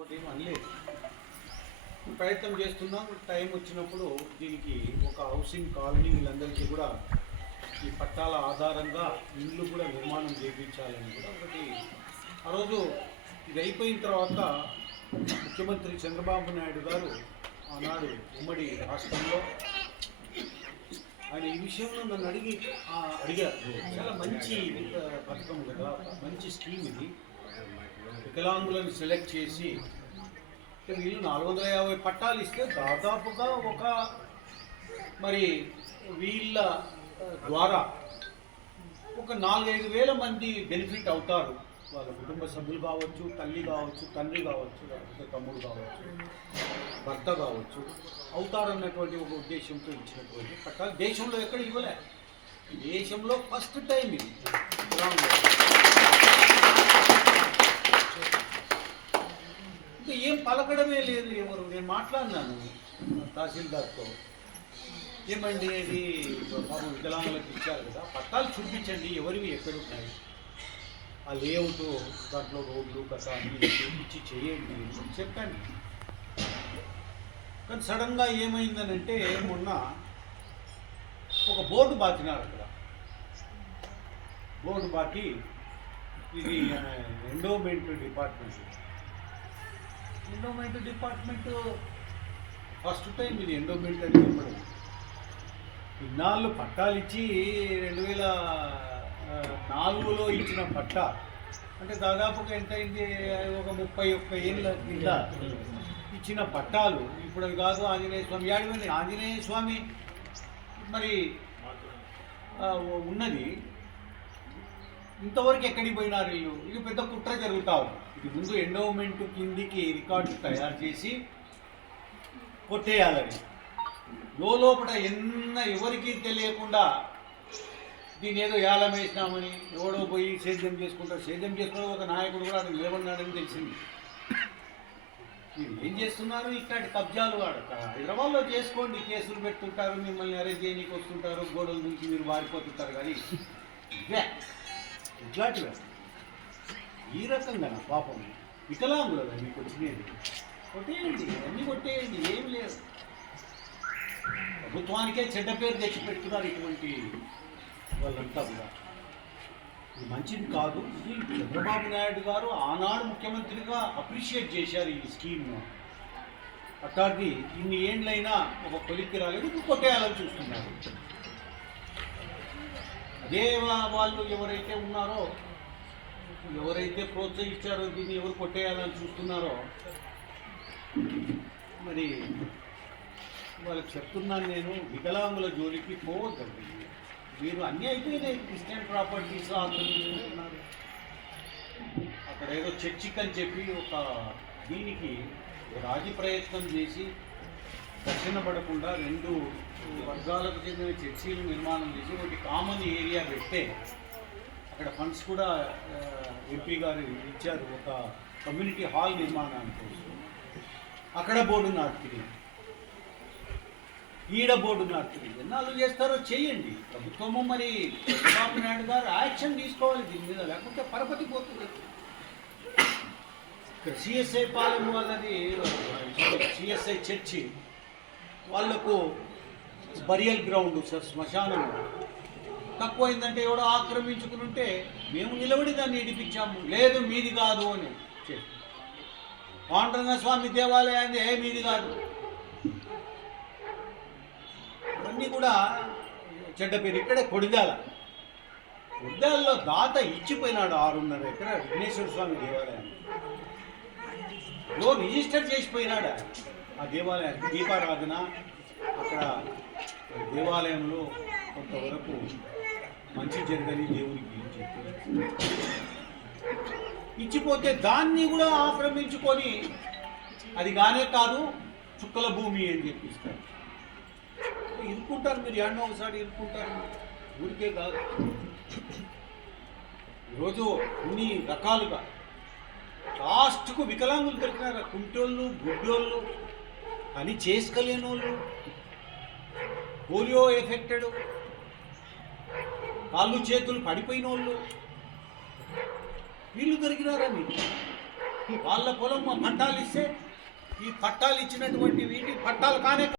మళ్ళీ ప్రయత్నం చేస్తున్నాం. టైం వచ్చినప్పుడు దీనికి ఒక హౌసింగ్ కాలనీ వీళ్ళందరికీ కూడా ఈ పట్టాల ఆధారంగా ఇల్లు కూడా నిర్మాణం చేయించాలని కూడా ఒకటి. ఆ రోజు ఇది అయిపోయిన తర్వాత ముఖ్యమంత్రి చంద్రబాబు నాయుడు గారు ఆనాడు ఉమ్మడి రాష్ట్రంలో ఆయన ఈ విషయంలో నన్ను అడిగారు. చాలా మంచి పథకం కదా, మంచి స్కీమ్ ఇది. వికలాంగులను సెలెక్ట్ చేసి వీళ్ళు 450 పట్టాలు ఇస్తే దాదాపుగా ఒక మరి వీళ్ళ ద్వారా ఒక 4-5 వేల మంది బెనిఫిట్ అవుతారు. వాళ్ళ కుటుంబ సభ్యులు కావచ్చు, తల్లి కావచ్చు, తండ్రి కావచ్చు, లేకపోతే తమ్ముడు కావచ్చు, భర్త కావచ్చు, అవుతారన్నటువంటి ఒక ఉద్దేశంతో ఇచ్చినటువంటి పట్టాలు దేశంలో ఎక్కడ ఇవ్వలే. దేశంలో ఫస్ట్ టైం ఇది. ఇంకా ఏం పలకడమే లేదు ఎవరు. నేను మాట్లాడినాను తహసీల్దార్తో, ఏమండి ఇది బాబు వికలాంగులకు ఇచ్చారు కదా, పట్టాలు చూపించండి ఎవరివి ఎక్కడున్నాయి, ఆ లేఅవుట్ దాంట్లో రోడ్లు కథ అన్నీ చూపించి చేయండి అని చెప్పండి. కానీ సడన్గా ఏమైందనంటే మొన్న ఒక బోర్డు బాతినారు అక్కడ. బోర్డు బాతి ఇది ఎండోమెంట్ డిపార్ట్మెంట్ ఫస్ట్ టైం ఇది ఎండోమెంట్ అని చెప్పడం. ఇన్నాళ్ళు పట్టాలు ఇచ్చి 2004లో ఇచ్చిన పట్టా అంటే దాదాపుగా ఎంత అయింది, ఒక 31 ఏళ్ళ కింద ఇచ్చిన పట్టాలు ఇప్పుడు అవి కాదు. ఆంజనేయ స్వామి యాడిపోయింది, ఆంజనేయ స్వామి మరి ఉన్నది ఇంతవరకు ఎక్కడికి పోయినారు వీళ్ళు. ఇది పెద్ద కుట్ర జరుగుతా ఉంది. ఇది ముందు ఎండోమెంట్ కిందికి రికార్డు తయారు చేసి కొట్టేయాలని, లోపల ఎవరికి తెలియకుండా దీని ఏదో ఏలం వేసినామని ఎవడో పోయి సేద్యం చేసుకుంటారు. సేద్యం చేసుకుని ఒక నాయకుడు కూడా అది నిలబడినాడని తెలిసింది. మీరు ఏం చేస్తున్నారు, ఇట్లాంటి కబ్జాలు హైదరాబాద్లో చేసుకోండి, కేసులు పెడుతుంటారు, మిమ్మల్ని అరెస్ట్ చేయడానికి వస్తుంటారు, గోడల నుంచి మీరు వారిపోతుంటారు. కానీ ఇదే ఇట్లాంటివే ఈ రకంగా నా పాపం వికలాంగులు కదా మీకు వచ్చినది. కొట్టేయండి, అన్నీ కొట్టేయండి, ఏం లేదు. ప్రభుత్వానికే చెడ్డ పేరు తెచ్చిపెట్టుకున్నారు ఇటువంటి వాళ్ళంతా కూడా. ఇది మంచిది కాదు. ఇది చంద్రబాబు నాయుడు గారు ఆనాడు ముఖ్యమంత్రిగా అప్రిషియేట్ చేశారు ఈ స్కీమ్ను. అట్లాంటి ఇన్ని ఏండ్లైనా ఒక కొలిక్కి రాలేదు, ఇప్పుడు కొట్టేయాలని చూస్తున్నారు. అదే వాళ్ళు ఎవరైతే ఉన్నారో, ఎవరైతే ప్రోత్సహించారో దీన్ని ఎవరు కొట్టేయాలని చూస్తున్నారో, మరి వాళ్ళకి చెప్తున్నాను నేను, వికలాంగుల జోలికి పోవద్దండి. మీరు అన్నీ అయిపోయినాయి. క్రిస్టియన్ ప్రాపర్టీస్ ఆక్రమించుకుంటున్నారు. అక్కడ ఏదో చర్చిక్ అని చెప్పి ఒక దీనికి రాజీ ప్రయత్నం చేసి దక్షిణ పడకుండా 2 వర్గాలకు చెందిన చర్చీలు నిర్మాణం చేసి ఒకటి కామన్ ఏరియా పెడితే అక్కడ ఫండ్స్ కూడా ఎంపీ గారు ఇచ్చారు ఒక కమ్యూనిటీ హాల్ నిర్మాణానికి. అక్కడ బోర్డు నాటుతుంది, ఈడ బోర్డు నాటుతుంది. ఎన్నాళ్ళు చేస్తారో చేయండి. ప్రభుత్వము మరి చంద్రబాబు నాయుడు గారు యాక్షన్ తీసుకోవాలి దీని మీద, లేకుంటే పరపతి పోతుంది. సిఎస్ఐ పాలెం వాళ్ళది, సిఎస్ఐ చర్చి వాళ్లకు బరియల్ గ్రౌండ్ శ్మశానం తక్కువైందంటే ఎవడో ఆక్రమించుకుని ఉంటే మేము నిలబడి దాన్ని ఇడిపించాము. లేదు మీది కాదు అని చెప్పి. పాండురంగ స్వామి దేవాలయాన్ని మీది కాదు, అన్నీ కూడా చెడ్డ పేరు. ఇక్కడే కొడిదాలలో దాత ఇచ్చిపోయినాడు 6.5 ఎకరా విఘ్నేశ్వర స్వామి దేవాలయం. రిజిస్టర్ చేసిపోయినాడు ఆ దేవాలయానికి. దీపారాధన అక్కడ దేవాలయంలో కొంతవరకు మంచి జరగని దేవుడికి చెప్పి ఇచ్చిపోతే దాన్ని కూడా ఆక్రమించుకొని అది కానే కాదు చుక్కల భూమి అని చెప్పిస్తారు. ఇరుక్కుంటారు మీరు, ఎన్నో ఒకసారి ఇరుక్కుంటారు. ఊరికే కాదు, ఈరోజు అన్ని రకాలుగా లాస్ట్కు వికలాంగులు దొరికినారు. కుంటోళ్ళు, గుడ్డోళ్ళు, అని చేసుకోలేని వాళ్ళు, పోలియో ఎఫెక్టెడ్, కాళ్ళు చేతులు పడిపోయిన వాళ్ళు, వీళ్ళు దొరికినారా మీకు? వాళ్ళ పొలం పట్టాలు ఇస్తే ఈ పట్టాలు ఇచ్చినటువంటి వీటి పట్టాలు కానే